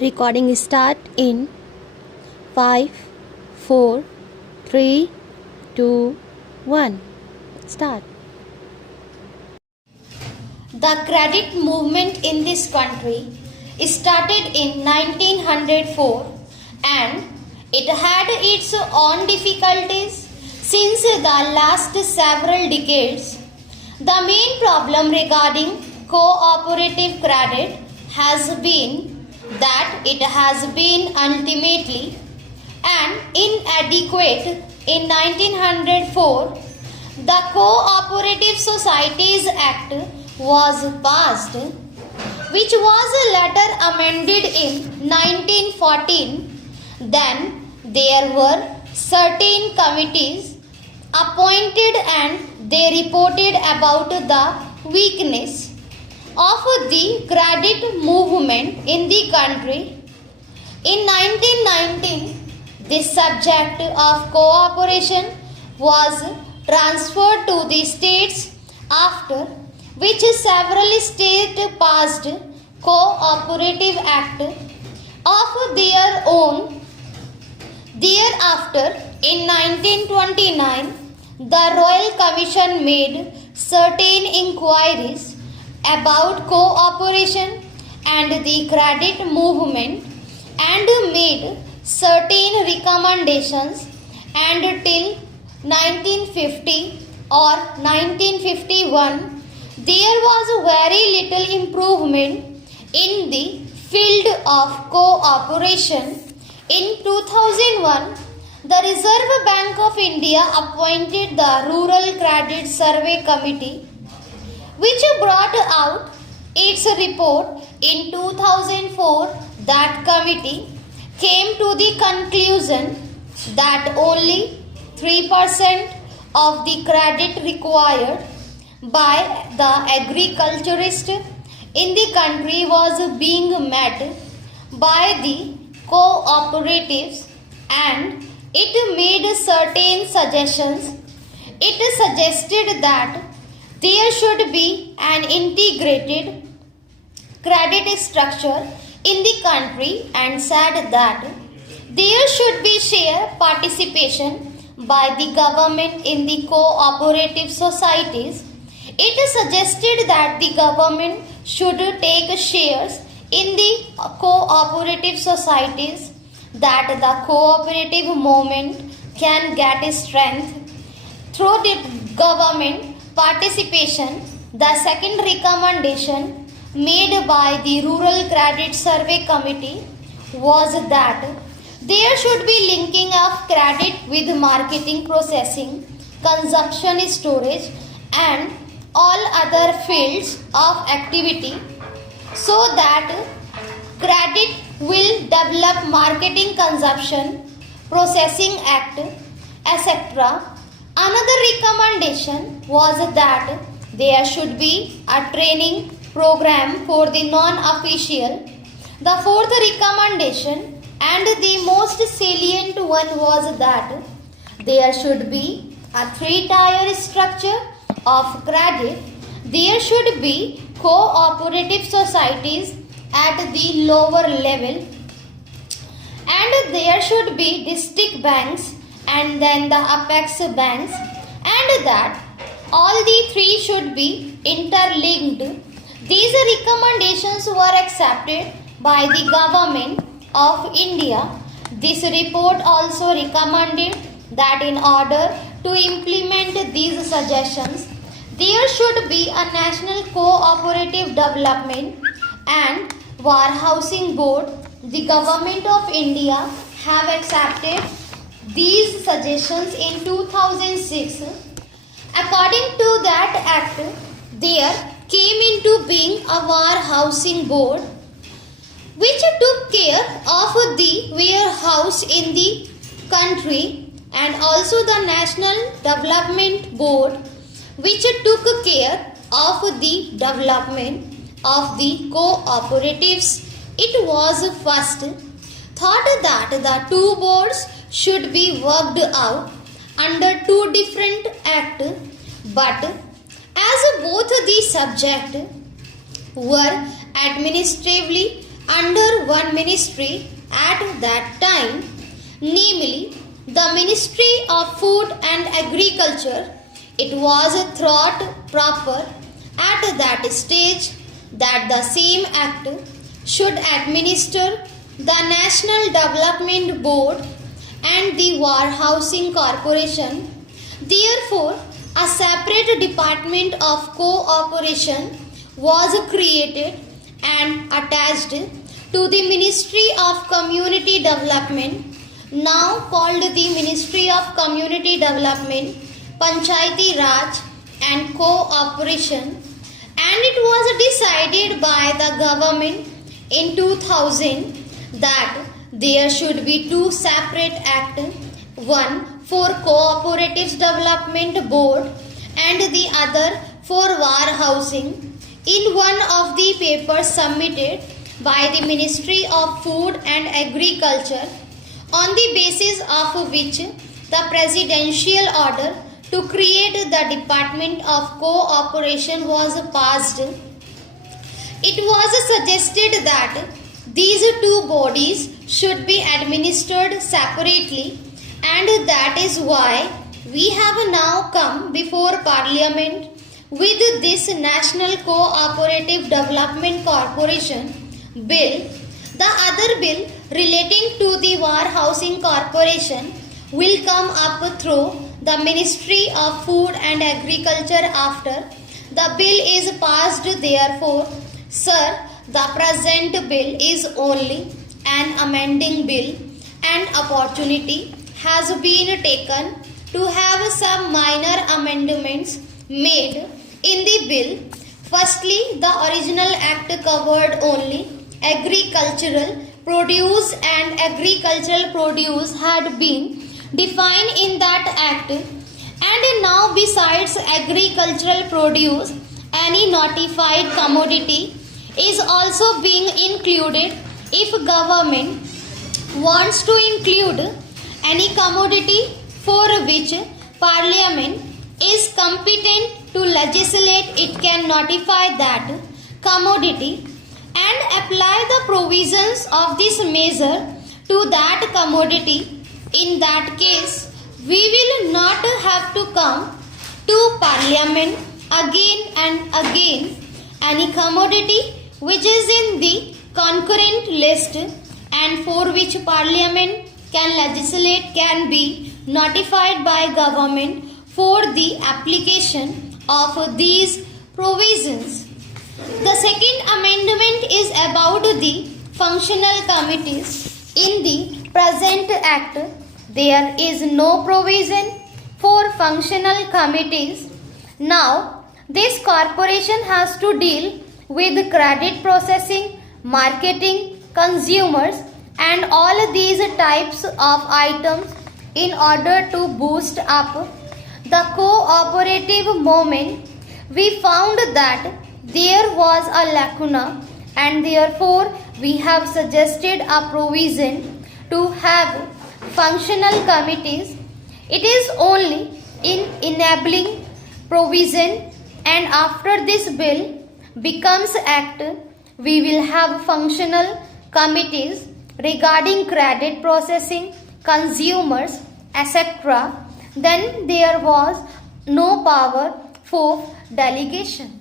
Recording start in 5, 4, 3, 2, 1. Start. The credit movement in this country started in 1904 and it had its own difficulties since the last several decades. The main problem regarding cooperative credit has been that it has been ultimately and inadequate. In 1904, the Cooperative Societies Act was passed, which was later amended in 1914. Then there were certain committees appointed and they reported about the weakness of the credit movement in the country. In 1919, the subject of cooperation was transferred to the states, after which several states passed cooperative act of their own. Thereafter, in 1929, the Royal Commission made certain inquiries about cooperation and the credit movement and made certain recommendations, and till 1950 or 1951 there was very little improvement in the field of cooperation. In 2001, the Reserve Bank of India appointed the Rural Credit Survey Committee, which brought out its report in 2004. That committee came to the conclusion that only 3% of the credit required by the agriculturist in the country was being met by the cooperatives, and it made certain suggestions. It suggested that there should be an integrated credit structure in the country and said that there should be share participation by the government in the cooperative societies. It suggested that the government should take shares in the cooperative societies, that the cooperative movement can get strength through the government participation. The second recommendation made by the Rural Credit Survey Committee was that there should be linking of credit with marketing, processing, consumption, storage and all other fields of activity, so that credit will develop marketing, consumption, processing act, etc. Another recommendation was that there should be a training program for the non-official. The fourth recommendation and the most salient one was that there should be a 3-tier structure of credit. There should be cooperative societies at the lower level, and there should be district banks and then the apex banks, and that all the three should be interlinked. These recommendations were accepted by the government of India. This report also recommended that in order to implement these suggestions, there should be a national cooperative development and warehousing board. The government of India have accepted these suggestions in 2006. According to that act, there came into being a warehousing board which took care of the warehouse in the country, and also the National Development Board which took care of the development of the cooperatives. It was first thought that the two boards should be worked out under two different acts, but as both the subject were administratively under one ministry at that time, namely the Ministry of Food and Agriculture. It was thought proper at that stage that the same act should administer the National Development Board and the Warehousing Corporation. Therefore, a separate department of cooperation was created and attached to the Ministry of Community Development, now called the Ministry of Community Development, Panchayati Raj and Cooperation, and it was decided by the government in 2000 that there should be two separate acts, one for Cooperative Development Board and the other for warehousing. In one of the papers submitted by the Ministry of Food and Agriculture, on the basis of which the presidential order to create the Department of Cooperation was passed, it was suggested that these two bodies should be administered separately, and that is why we have now come before Parliament with this National Cooperative Development Corporation Bill. The other bill relating to the Warehousing Corporation will come up through the Ministry of Food and Agriculture after the bill is passed. Therefore, sir, the present bill is only an amending bill, and opportunity has been taken to have some minor amendments made in the bill. Firstly, the original act covered only agricultural produce, and agricultural produce had been defined in that act, and now besides agricultural produce, any notified commodity is also being included. If government wants to include any commodity for which Parliament is competent to legislate, it can notify that commodity and apply the provisions of this measure to that commodity. In that case, we will not have to come to Parliament again and again. Any commodity which is in the concurrent list and for which Parliament can legislate can be notified by government for the application of these provisions. The second amendment is about the functional committees. In the present act, there is no provision for functional committees. Now, this corporation has to deal with credit processing, marketing, consumers, and all these types of items in order to boost up the cooperative movement. We found that there was a lacuna, and therefore we have suggested a provision to have functional committees. It is only in enabling provision, and after this bill becomes act, we will have functional committees regarding credit processing, consumers, etc. Then there was no power for delegation.